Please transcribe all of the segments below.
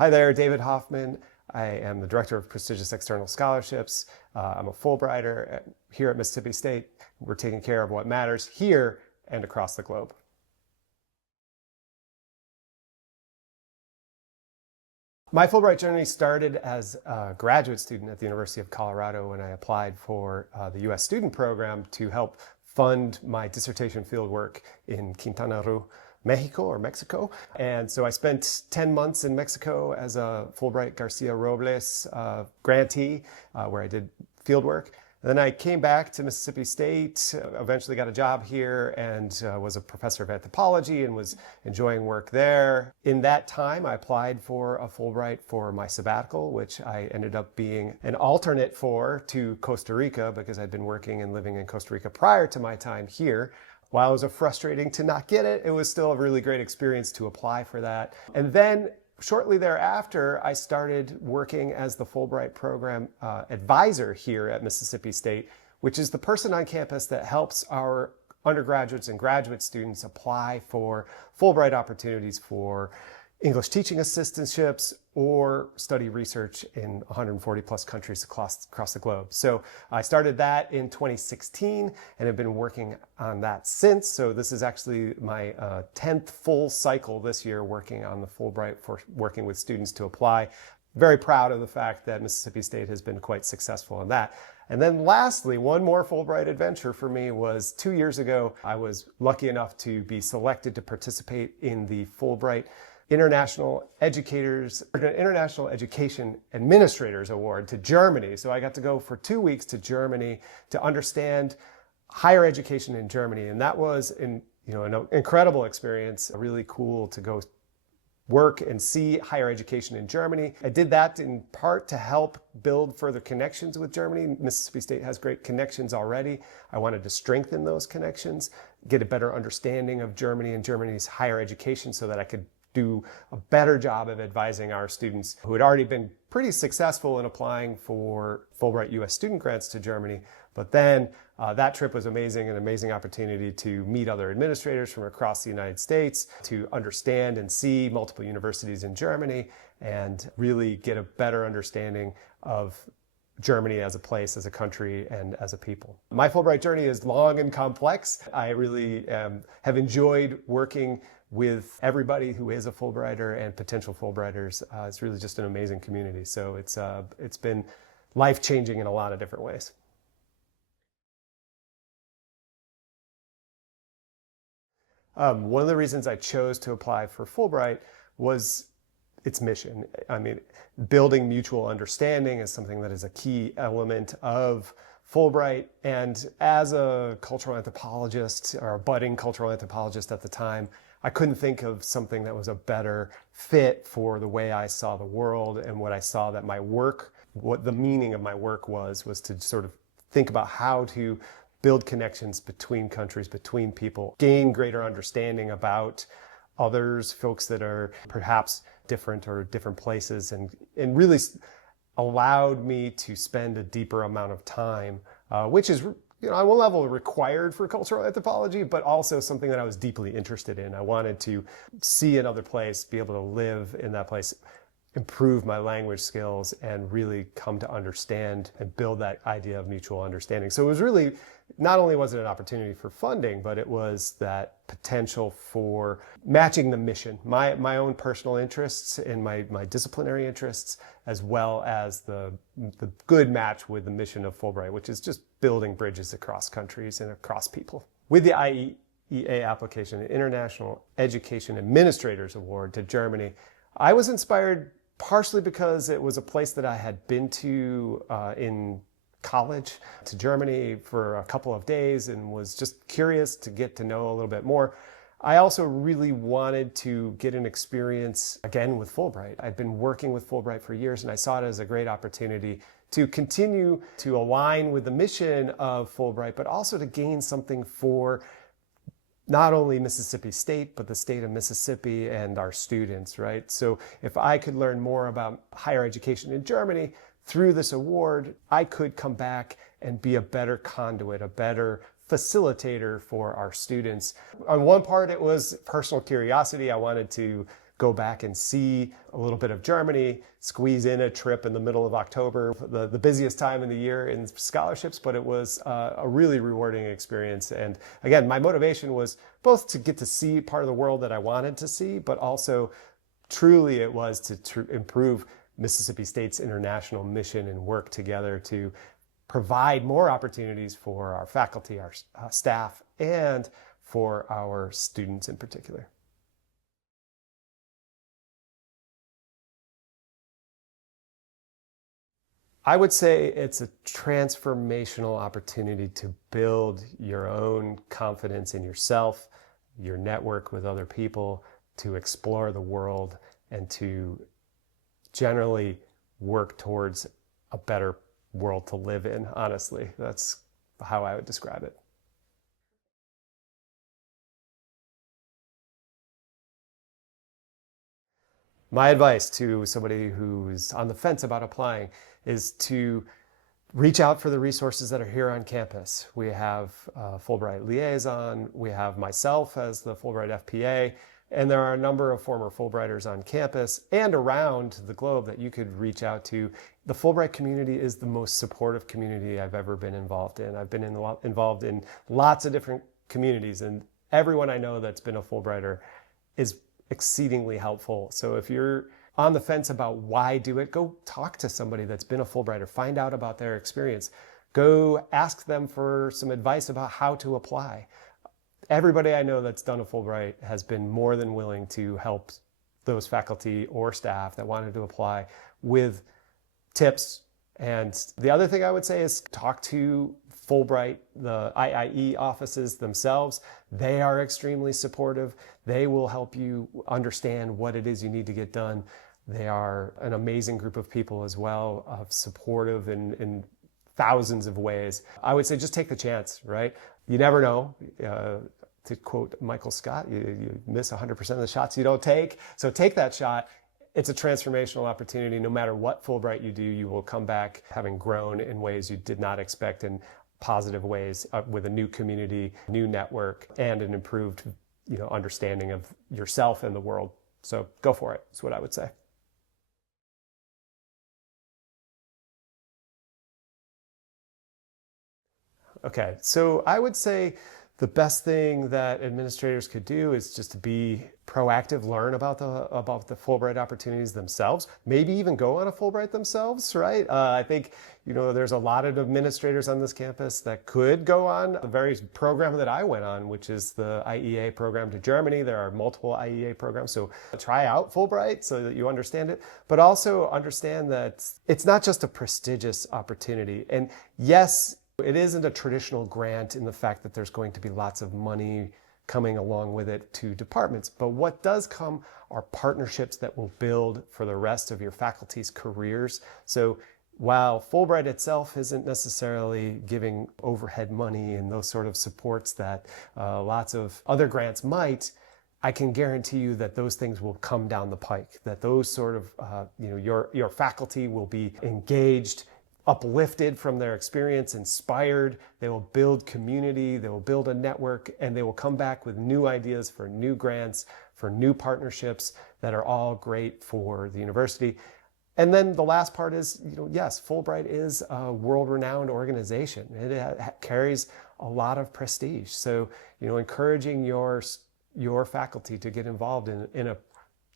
Hi there, David Hoffman. I am the Director of Prestigious External Scholarships. I'm a Fulbrighter here at Mississippi State. We're taking care of what matters here and across the globe. My Fulbright journey started as a graduate student at the University of Colorado when I applied for the U.S. student program to help fund my dissertation fieldwork in Quintana Roo, Mexico. And so I spent 10 months in Mexico as a Fulbright Garcia Robles grantee, where I did fieldwork. Then I came back to Mississippi State, eventually got a job here, and was a professor of anthropology and was enjoying work there. In that time, I applied for a Fulbright for my sabbatical, which I ended up being an alternate for to Costa Rica because I'd been working and living in Costa Rica prior to my time here. While it was frustrating to not get it, it was still a really great experience to apply for that. And then shortly thereafter, I started working as the Fulbright program advisor here at Mississippi State, which is the person on campus that helps our undergraduates and graduate students apply for Fulbright opportunities for English teaching assistantships or study research in 140 plus countries across the globe. So I started that in 2016 and have been working on that since. So this is actually my 10th full cycle this year working on the Fulbright for working with students to apply. Very proud of the fact that Mississippi State has been quite successful in that. And then lastly, one more Fulbright adventure for me was 2 years ago. I was lucky enough to be selected to participate in the Fulbright International Education Administrators Award to Germany. So I got to go for 2 weeks to Germany to understand higher education in Germany. And that was an incredible experience, really cool to go work and see higher education in Germany. I did that in part to help build further connections with Germany. Mississippi State has great connections already. I wanted to strengthen those connections, get a better understanding of Germany and Germany's higher education so that I could do a better job of advising our students who had already been pretty successful in applying for Fulbright U.S. student grants to Germany. But then that trip was amazing, an amazing opportunity to meet other administrators from across the United States, to understand and see multiple universities in Germany, and really get a better understanding of Germany as a place, as a country, and as a people. My Fulbright journey is long and complex. I really have enjoyed working with everybody who is a Fulbrighter and potential Fulbrighters. It's really just an amazing community. So it's been life-changing in a lot of different ways. One of the reasons I chose to apply for Fulbright was its mission. I mean, building mutual understanding is something that is a key element of Fulbright. And as a cultural anthropologist, or a budding cultural anthropologist at the time, I couldn't think of something that was a better fit for the way I saw the world and what I saw that my work, what the meaning of my work was to sort of think about how to build connections between countries, between people, gain greater understanding about others, folks that are perhaps different or different places, and really allowed me to spend a deeper amount of time, which is on one level required for cultural anthropology, but also something that I was deeply interested in. I wanted to see another place, be able to live in that place, improve my language skills, and really come to understand and build that idea of mutual understanding. So it was really, not only was it an opportunity for funding, but it was that potential for matching the mission, my own personal interests and my disciplinary interests, as well as the good match with the mission of Fulbright, which is just building bridges across countries and across people. With the IEA application, the International Education Administrators Award to Germany, I was inspired partially because it was a place that I had been to in college, to Germany for a couple of days, and was just curious to get to know a little bit more. I also really wanted to get an experience again with Fulbright. I'd been working with Fulbright for years, and I saw it as a great opportunity to continue to align with the mission of Fulbright, but also to gain something for not only Mississippi State, but the state of Mississippi and our students, right? So if I could learn more about higher education in Germany through this award, I could come back and be a better conduit, a better facilitator for our students. On one part, it was personal curiosity. I wanted to go back and see a little bit of Germany, squeeze in a trip in the middle of October, the busiest time in the year in scholarships, but it was a really rewarding experience. And again, my motivation was both to get to see part of the world that I wanted to see, but also truly it was to improve Mississippi State's international mission and work together to provide more opportunities for our faculty, our staff, and for our students in particular. I would say it's a transformational opportunity to build your own confidence in yourself, your network with other people, to explore the world, and to generally work towards a better world to live in, honestly. That's how I would describe it. My advice to somebody who's on the fence about applying is to reach out for the resources that are here on campus. We have Fulbright Liaison, we have myself as the Fulbright FPA, and there are a number of former Fulbrighters on campus and around the globe that you could reach out to. The Fulbright community is the most supportive community I've ever been involved in. I've been involved in lots of different communities, and everyone I know that's been a Fulbrighter is exceedingly helpful. So if you're on the fence about why do it, go talk to somebody that's been a Fulbrighter, find out about their experience. Go ask them for some advice about how to apply. Everybody I know that's done a Fulbright has been more than willing to help those faculty or staff that wanted to apply with tips. And the other thing I would say is talk to Fulbright, the IIE offices themselves. They are extremely supportive. They will help you understand what it is you need to get done. They are an amazing group of people as well, supportive in thousands of ways. I would say just take the chance, right? You never know. To quote Michael Scott, you miss 100% of the shots you don't take. So take that shot. It's a transformational opportunity. No matter what Fulbright you do, you will come back having grown in ways you did not expect, in positive ways, with a new community, new network, and an improved, understanding of yourself and the world. So go for it. That's what I would say. Okay, so I would say the best thing that administrators could do is just to be proactive, learn about the Fulbright opportunities themselves, maybe even go on a Fulbright themselves, right? I think, there's a lot of administrators on this campus that could go on the very program that I went on, which is the IEA program to Germany. There are multiple IEA programs, so try out Fulbright so that you understand it, but also understand that it's not just a prestigious opportunity. And yes, it isn't a traditional grant in the fact that there's going to be lots of money coming along with it to departments. But what does come are partnerships that will build for the rest of your faculty's careers. So while Fulbright itself isn't necessarily giving overhead money and those sort of supports that lots of other grants might, I can guarantee you that those things will come down the pike, that those sort of, your faculty will be engaged, uplifted from their experience, inspired. They will build community, they will build a network, and they will come back with new ideas for new grants, for new partnerships that are all great for the university. And then the last part is, yes, Fulbright is a world-renowned organization. It carries a lot of prestige. So, encouraging your faculty to get involved in a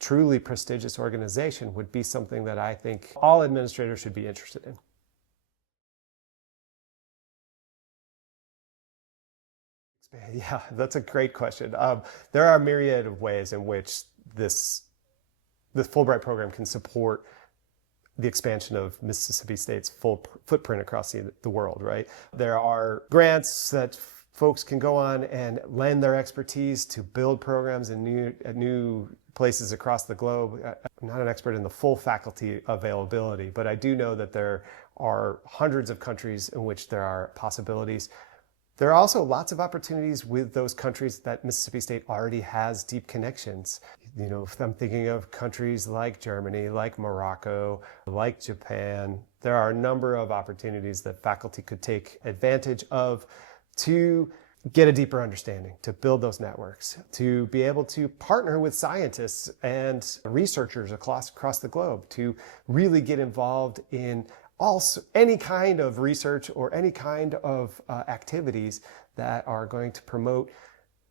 truly prestigious organization would be something that I think all administrators should be interested in. Yeah, that's a great question. There are a myriad of ways in which this Fulbright program can support the expansion of Mississippi State's full footprint across the world, right? There are grants that folks can go on and lend their expertise to build programs in new places across the globe. I'm not an expert in the full faculty availability, but I do know that there are hundreds of countries in which there are possibilities. There are also lots of opportunities with those countries that Mississippi State already has deep connections. If I'm thinking of countries like Germany, like Morocco, like Japan, there are a number of opportunities that faculty could take advantage of to get a deeper understanding, to build those networks, to be able to partner with scientists and researchers across the globe, to really get involved in also any kind of research or any kind of activities that are going to promote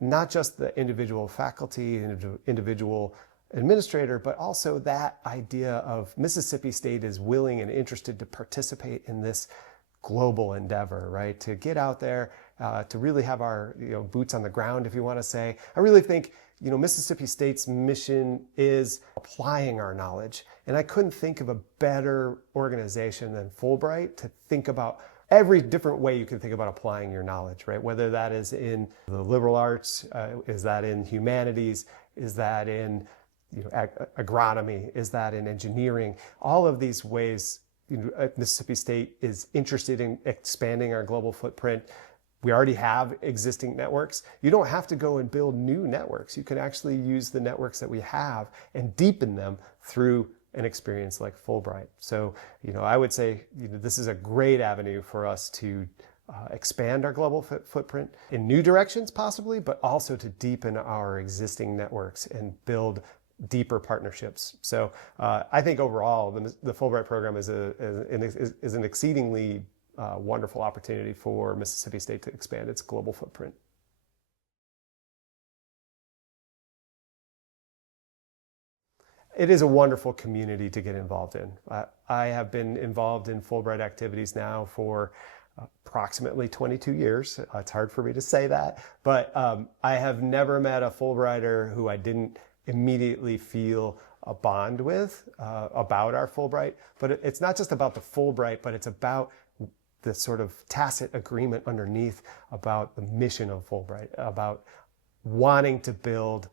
not just the individual faculty, individual administrator, but also that idea of Mississippi State is willing and interested to participate in this global endeavor, right? To get out there, to really have our boots on the ground, if you want to say. I really think Mississippi State's mission is applying our knowledge. And I couldn't think of a better organization than Fulbright to think about every different way you can think about applying your knowledge, right? Whether that is in the liberal arts, is that in humanities, is that in agronomy, is that in engineering? All of these ways, Mississippi State is interested in expanding our global footprint. We already have existing networks. You don't have to go and build new networks. You can actually use the networks that we have and deepen them through an experience like Fulbright. So, I would say, this is a great avenue for us to expand our global footprint in new directions possibly, but also to deepen our existing networks and build deeper partnerships. So I think overall the Fulbright program is an exceedingly wonderful opportunity for Mississippi State to expand its global footprint. It is a wonderful community to get involved in. I have been involved in Fulbright activities now for approximately 22 years. It's hard for me to say that, but I have never met a Fulbrighter who I didn't immediately feel a bond with about our Fulbright. But it's not just about the Fulbright, but it's about the sort of tacit agreement underneath about the mission of Fulbright, about wanting to build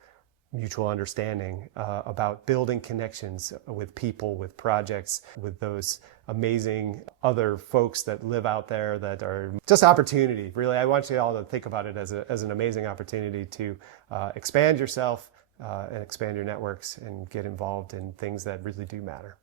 mutual understanding, about building connections with people, with projects, with those amazing other folks that live out there that are just opportunity. Really, I want you all to think about it as an amazing opportunity to expand yourself and expand your networks and get involved in things that really do matter.